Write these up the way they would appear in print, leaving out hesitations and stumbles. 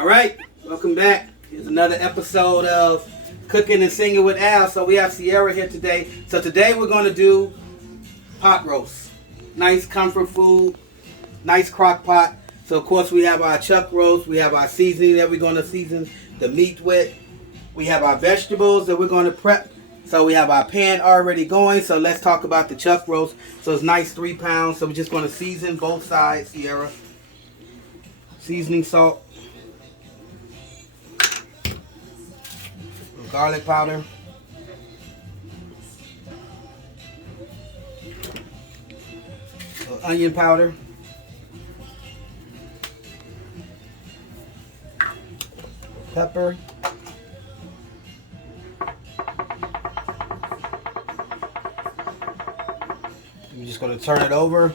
All right, welcome back. Here's another episode of Cooking and Singing with Al. So we have Sierra here today. So today we're going to do pot roast. Nice comfort food, nice crock pot. So of course we have our chuck roast. We have our seasoning that we're going to season the meat with. We have our vegetables that we're going to prep. So we have our pan already going. So let's talk about the chuck roast. So it's nice 3 pounds. So we're just going to season both sides, Sierra. Seasoning salt. Garlic powder. Onion powder. Pepper. You're just going to turn it over.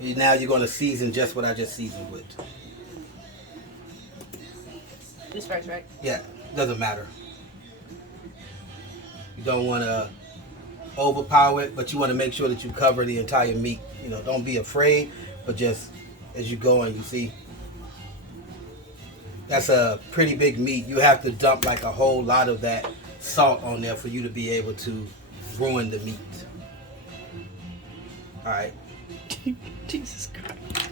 And now you're going to season just what I just seasoned with. This first, right? Yeah, doesn't matter. You don't want to overpower it, but you want to make sure that you cover the entire meat. You know, don't be afraid, but just as you go and you see, that's a pretty big meat. You have to dump like a whole lot of that salt on there for you to be able to ruin the meat. All right. Jesus Christ.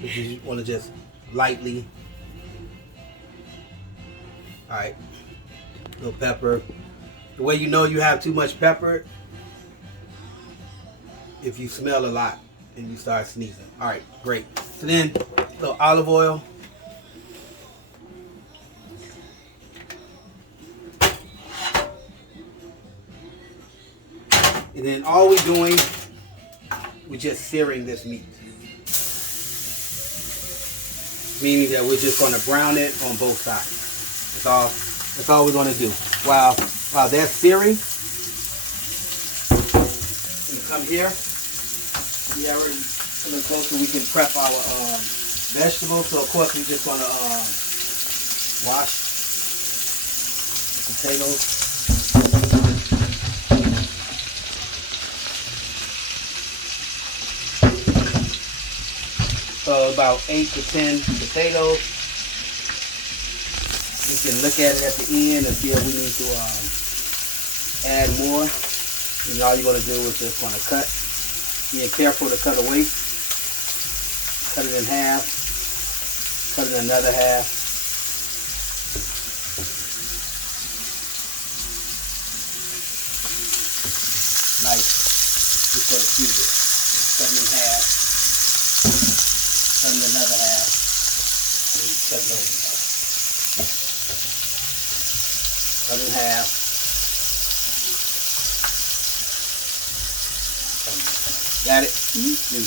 So you want to just lightly. All right. Little pepper. The way you know you have too much pepper, if you smell a lot and you start sneezing. All right, great. So then, a little olive oil. And then all we're doing, we're just searing this meat. Meaning that we're just going to brown it on both sides. That's all we're going to do. While that's searing, we come here. Yeah, we're coming close so we can prep our vegetables. So of course we're just going to wash the potatoes. So about 8 to 10 potatoes. We can look at it at the end and see if we need to add more. And all you're going to do is just want to cut. Being careful to cut away. Cut it in half. Cut it in another half. Nice. Just going to cube it. Cut it in half. Cut it in another half. And cut it over. Cut in half. Got it? Mm-hmm.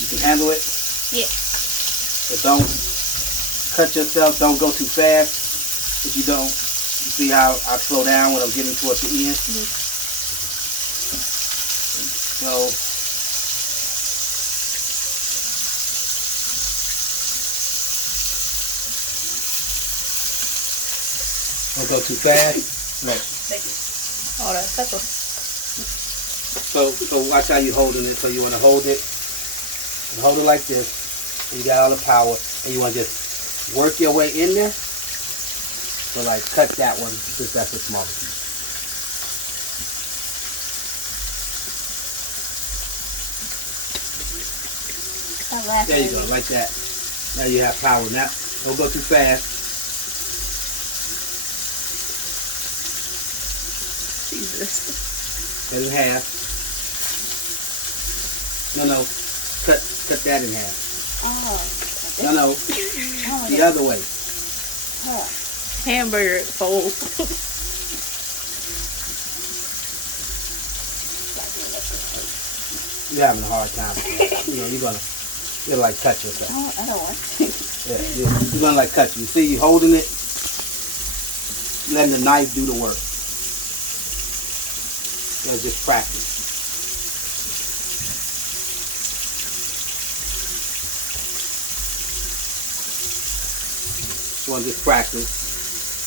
You can handle it? Yeah. But don't cut yourself. Don't go too fast. If you don't, you see how I slow down when I'm getting towards the end? Mm-hmm. So, don't go too fast. Right. Thank you. All that pepper. So watch how you're holding it. So you want to hold it and hold it like this. And you got all the power. And you want to just work your way in there. So like cut that one since that's a smaller piece. There you go, like that. Now you have power. Now don't go too fast. Jesus. Cut it in half. No. Cut that in half. Oh. No. The other way. Hamburger fold. You're having a hard time. You know, you're like cut yourself. Oh, I don't want to. Yeah, you're gonna like cut you. See, you holding it, letting the knife do the work. You know, just practice. You want to just practice.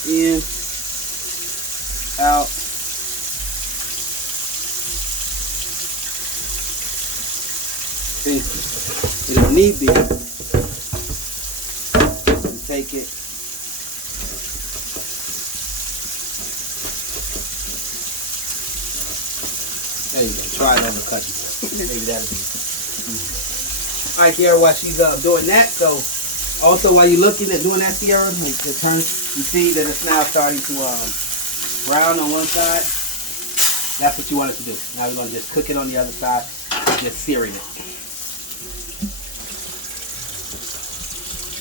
In, out. See, if need be, take it. There you go. Try it on the cutting board. Maybe that'll be easy. All right, Sierra, while she's doing that, so also while you're looking at doing that, Sierra, it turns, you see that it's now starting to brown on one side. That's what you want it to do. Now we're going to just cook it on the other side, just searing it.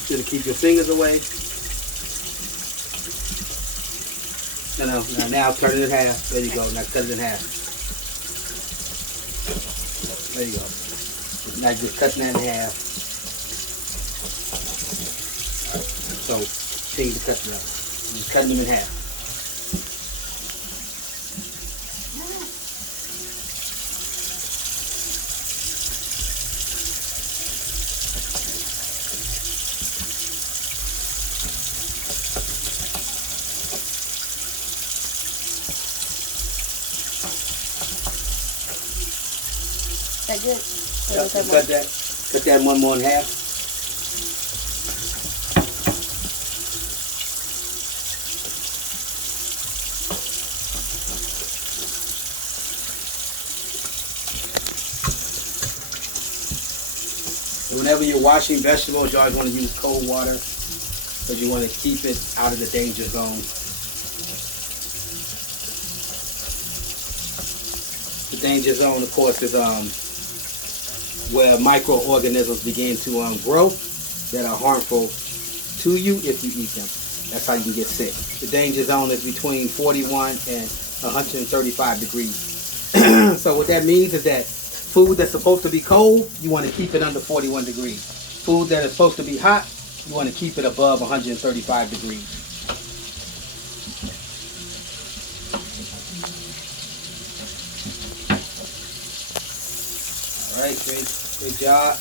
Gonna keep your fingers away. No. Now turn it in half. There you go. Now cut it in half. There you go. Now just cutting that in half. So continue to cut them up. Just cutting them in half. That good? Yep, cut that one more in half. And whenever you're washing vegetables, you always want to use cold water because you want to keep it out of the danger zone. The danger zone, of course, is where microorganisms begin to grow that are harmful to you if you eat them. That's how you can get sick. The danger zone is between 41 and 135 degrees. So what that means is that food that's supposed to be cold, you want to keep it under 41 degrees. Food that is supposed to be hot, you want to keep it above 135 degrees. All right, great job.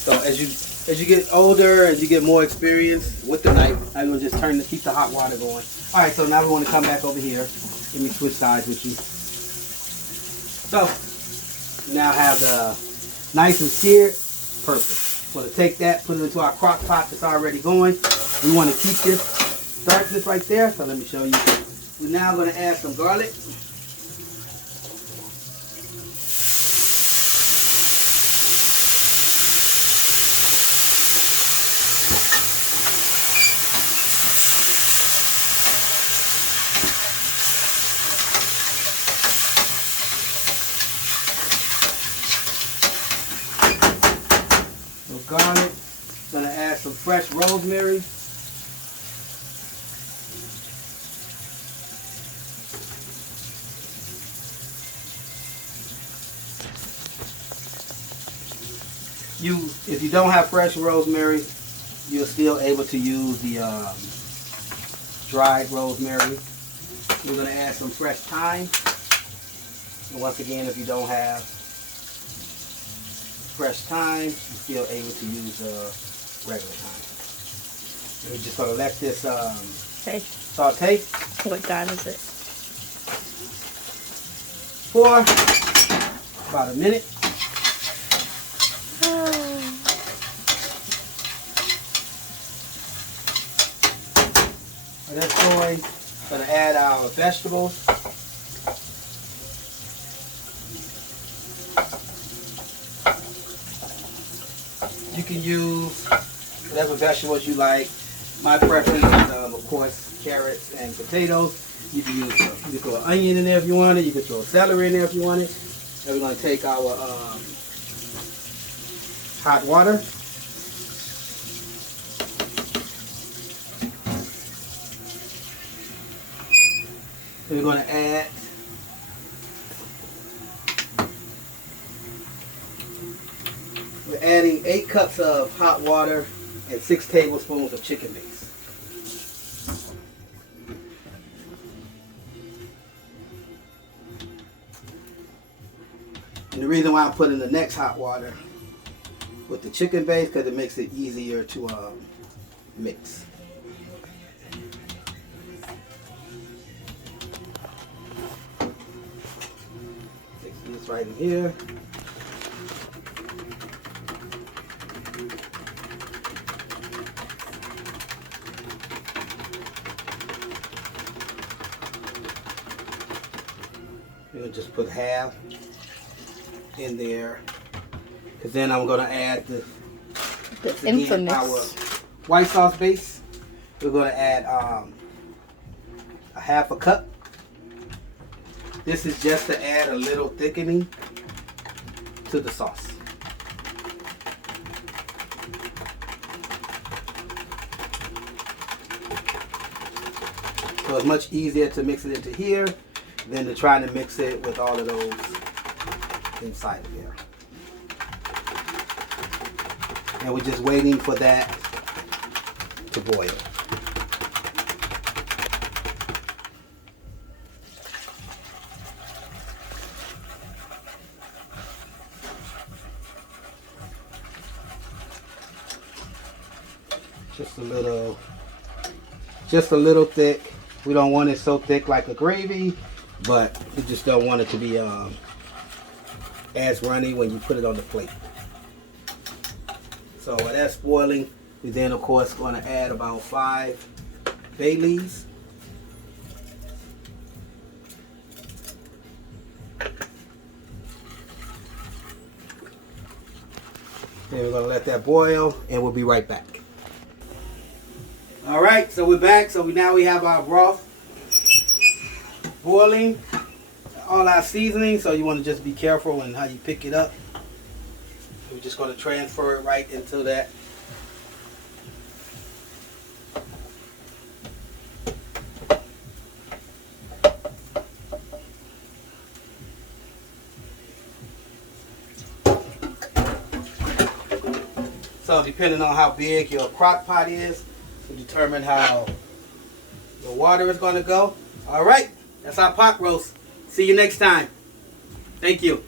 So as you get older and you get more experience with the knife, I'm gonna just keep the hot water going. All right, so now we want to come back over here. Let me switch sides with you. So now have the nice and seared. Perfect. Want to take that, put it into our crock pot that's already going. We want to keep this, start this right there. So let me show you. We're now going to add some garlic. Garlic. Gonna add some fresh rosemary. If you don't have fresh rosemary, you're still able to use the dried rosemary. We're gonna add some fresh thyme. And once again, if you don't have fresh thyme, you're still able to use regular thyme. We're just going to let this saute. What time is it? For about a minute. At that point, we're going to add our vegetables. You can use whatever vegetables you like. My preference is, of course, carrots and potatoes. You can use, you can throw an onion in there if you want it. You can throw celery in there if you want it. And we're going to take our hot water. And we're going to add adding 8 cups of hot water and 6 tablespoons of chicken base. And the reason why I'm putting the next hot water with the chicken base because it makes it easier to mix. Mix this right in here. We'll just put half in there. Because then I'm going to add the infamous our white sauce base. We're going to add a half a cup. This is just to add a little thickening to the sauce. So it's much easier to mix it into here than to try to mix it with all of those inside of there. And we're just waiting for that to boil. Just a little thick. We don't want it so thick like a gravy, but we just don't want it to be as runny when you put it on the plate. So while that's boiling, we then of course going to add about 5 bay leaves. Then we're going to let that boil and we'll be right back. All right, so we're back. So now we have our broth boiling, all our seasoning. So you want to just be careful in how you pick it up. We're just going to transfer it right into that. So depending on how big your crock pot is, will determine how the water is going to go. All right, that's our pot roast. See you next time. Thank you.